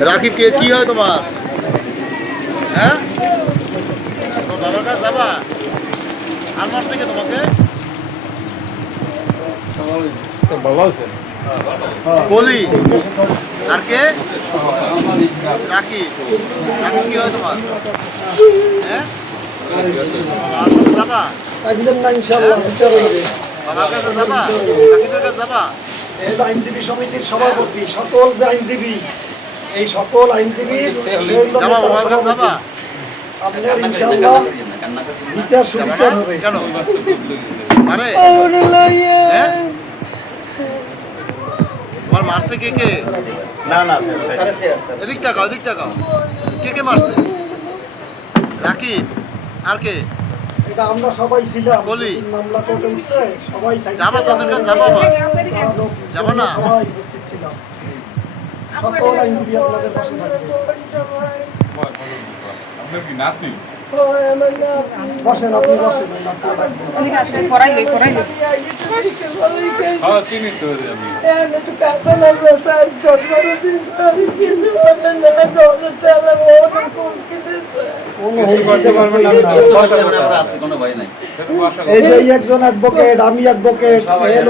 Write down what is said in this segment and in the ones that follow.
রাকিব কে কি হয় তোমার? হ্যাঁ? বাবার কাছে যাবা? আর মারছে কে তোমাকে? বলি আর কে? রাকিব। রাকিব কি হয় তোমার? হ্যাঁ? সাথে যাবা? না বিচার বাবার কাছে যাবা? রাকিবের কাছে যাবা? এই যে আইনজীবী সমিতির সভাপতি সকল যে আইনজীবী এই সকল যাবা আপনার ইনশাল্লাহ বিচার সুবিচার না? হবে। কেন? আরে হ্যাঁ? মারছে কে কে? না না এদিক টাকাও এদিক টাকাও কে কে মারছে? রাকিব আর কে? এটা আমরা সবাই ছিলাম বলি। মামলা কোর্টে উঠছে সবাই যাবা তাদের কাছে যাবা? যাবা না? সবাই উপস্থিত ছিলাম। সকল আইনজীবী আপনাদের পাশে থাকবে। বসেন আপনি বসেন। হ্যাঁ আমি এই যে এই একজন অ্যাডভোকেট আমি অ্যাডভোকেট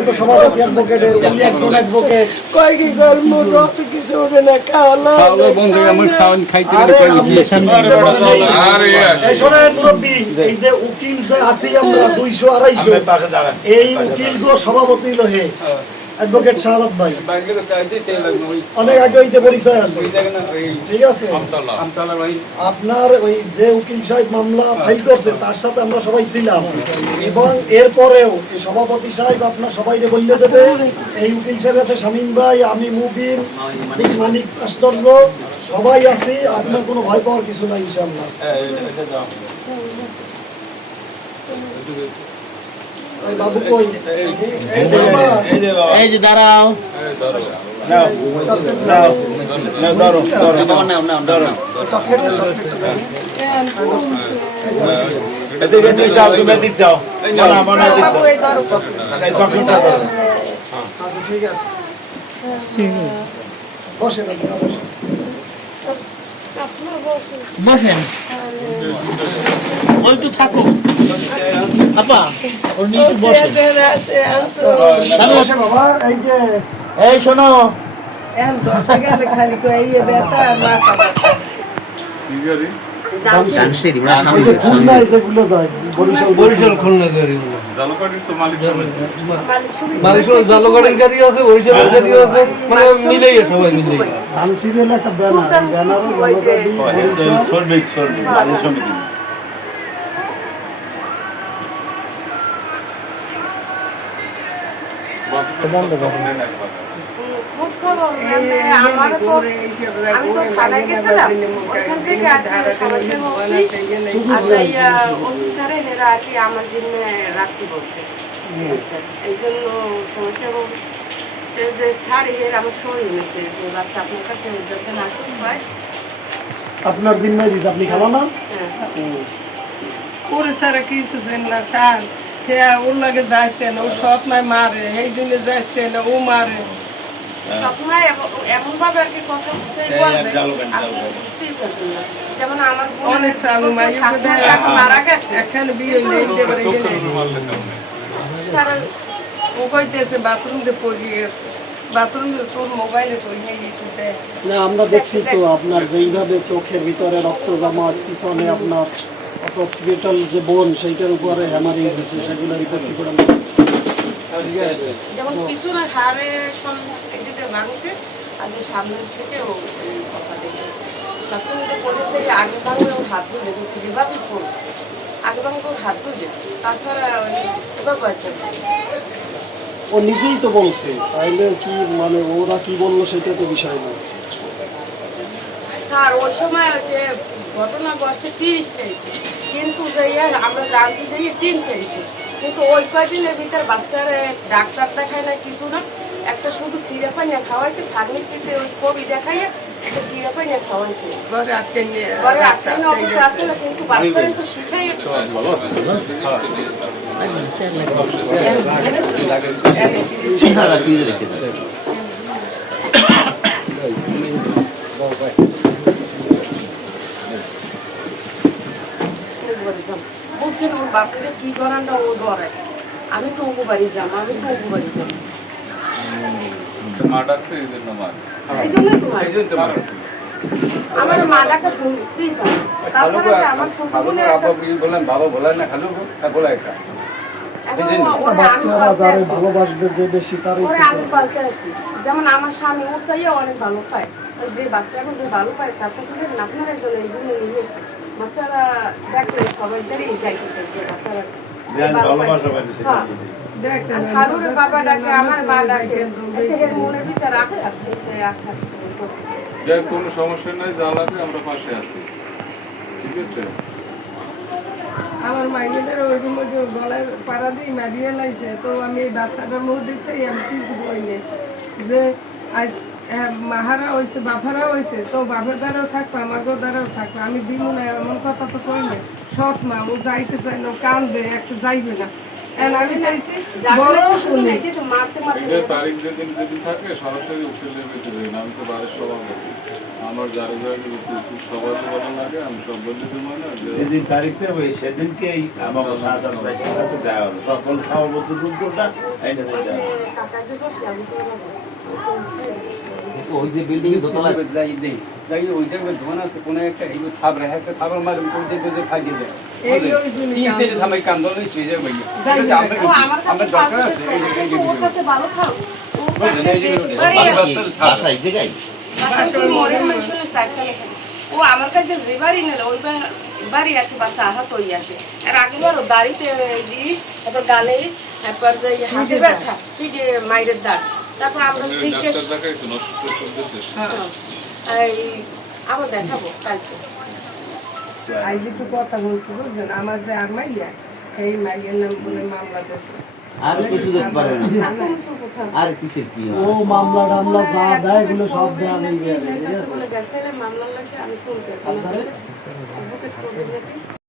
তো সভাপতি অ্যাডভোকেট উনি একজন অ্যাডভোকেট শোনেন মুরব্বী, যে উকিল যে আছি আমরা দুইশো আড়াইশো পাশে এই উকিল গো সভাপতি লোহে। অ্যাডভোকেট শাহাদ ভাই। অনেক আগে হইতে পরিচয় আছে। ঠিক আছে? আপনার ওই যে উকিল সাহেব মামলা ফাইল করছে, তার সাথে আমরা সবাই ছিলাম। এবং এরপরেও সভাপতি সাহেব আপনার সবাই বললে দেবে, এই উকিল সাহেব আছে শামীম ভাই, আমি মুবিন, মানিক আশ্চর্য, সবাই আছি, আপনার কোনো ভয় পাওয়ার কিছু নাই ইনশাল্লাহ এই দাঁড়াও এদিকে নিয়ে যাও তুমি এদিক যাও মনা মনা এদিক চকলেটটা আচ্ছা বসেন বসেন বসেন ওই একটু থাকো আপা ওর নিয়ে একটু বসে। বাবা এই যে এই শোনো। গাড়ি? বরিশাল খুলনা মালিশুর জালগড়ের গাড়ি আছে বরিশালের গাড়ি আছে মানে মিলেই সবাই ধানসিঁড়ির একটা ব্যানার ব্যানারও কি আমার জন্য রাখতে বলছে এই সমস্যা আপনার কাছে যাতে না হয় আপনার দিন নাই দিতে আপনি না? হ্যাঁ। ওরে সারা কিছু দেন না স্যার। সে ওর লাগে না ও সৎ নাই মারে এই জন্য যাচ্ছে না ও মারে। যেমন আমার অনেক গেছে। এখানে বিয়ে ও কইতেছে বাথরুম দিয়ে পড়ে গেছে না আমরা দেখছি তো আপনার যেইভাবে চোখের ভিতরে রক্ত জমা পিছনে আপনার যে বোন সেইটার উপরে হ্যামারিং হয়েছে সেগুলো রিপোর্ট করে যেমন পিছনের হাড়ে একদিকে ভাঙছে আর যে সামনের থেকে ও কথা দেখেছে তখন এটা বলেছে যে আগে ভাঙলে ওর হাত আগে ওর হাত তাছাড়া এবার ও নিজেই তো বলছে তাইলে কি মানে ওরা কি বলল সেটা তো বিষয় না স্যার ওই সময় যে ঘটনা ঘটছে তিরিশ তারিখে। কিন্তু ইয়ে আমরা জানছি যে ইয়ে তিন তারিখে কিন্তু ওই কয়দিনের ভিতর বাচ্চারা ডাক্তার দেখায় না কিছু না একটা শুধু সিরাপ নিয়ে খাওয়াইছে ফার্মেসিতে ওই ছবি দেখাইয়ে একটা সিরাপ নিয়ে খাওয়াইছে ঘরে আজকে ঘরে আসলে অবস্থা আসলে কিন্তু বাচ্চারা তো শিখাই বলছেন ওর বাপরে কি করানটা ও ধরে। আমি তো বাড়ি যাম আমি তো বাড়ি যাম মা ডাকছে এই জন্য মা এই জন্যই তো মার। আমার মা ডাকা শুনতেই পারে তাছাড়া আমার ছোট বোনের একটা- বললেন বাবা বলেন না খালু বলে একটা। এখন ও- ওরে আমি বাচ্চারা যারে ভালোবাসবে যে বেশি তারই আমি পালতে আছি। যেমন আমার স্বামী ওর চাইয়ে অনেক ভালো পায়। যে বাচ্চা এখন যে ভালো পায় তার কাছে আপনার একজন এইগুলো নিয়ে এসে বাচ্চারা দেখলে যাইতেছে যে। ভালোবাসা হ্যাঁ। বুঝি। আর খালুর বাবা ডাকে আমার মা ডাকে মনের ভিতরে আঘাত এতে আঘাত করছে। যাই কোনো সমস্যা নাই যা লাগে আমরা পাশে আছি ঠিক আছে আমার মাইনের ওই রুমে যে গলায় পাড়া দিয়ে মারিয়ে লাইছে তো আমি এই বাচ্চাটার মুখ দেখছি আমি কিছু বইনি যে আজ মাহারা হয়েছে বাফারা হয়েছে তো বাপের দ্বারাও থাকবে আমার দ্বারাও থাকবে। আমি দিব না এমন কথা তো কই না সৎ মা ও যাইতে চাই না কান দে একটা যাইবে না। আমি চাইছি বড় শুনি। তারিখ যেদিন যেদিন থাকে সরাসরি না আমি তো বাড়ির সভাপতি। আমার যারা যারা সবাই ভালো লাগে আমি সব বলতে না যেদিন হবে সাধারণ সাথে দেওয়া হলো সকল দুটোটা দেওয়া ওই যে বিল্ডিং দোতলা যাই আছে কোনো একটা থাপ রেখে একটা ও আমার কাছে যে- বাড়ি। ও আমার কাছে যে ওই বাড়ি আর কি বাচ্চা হয়ে আছে আর আগেবার দাড়িতে দিই তারপর গালে তারপর হাতে ব্যথা পিঠে মাইরের দাগ তারপর আমরা জিজ্ঞেস এই আবার দেখাবো কালকে। একটু কথা বলছি বুঝলেন আমার যে আর মাইয়া এই মাইয়ের নাম বলে মামলা দিয়েছে। আর কিছু দেখতে পারে না। আর কিছু কোথাও আর কিসের কি ও মামলা টামলা যা দেয় এগুলো সব দেওয়া নেই মামলা লাগে আমি শুনছি।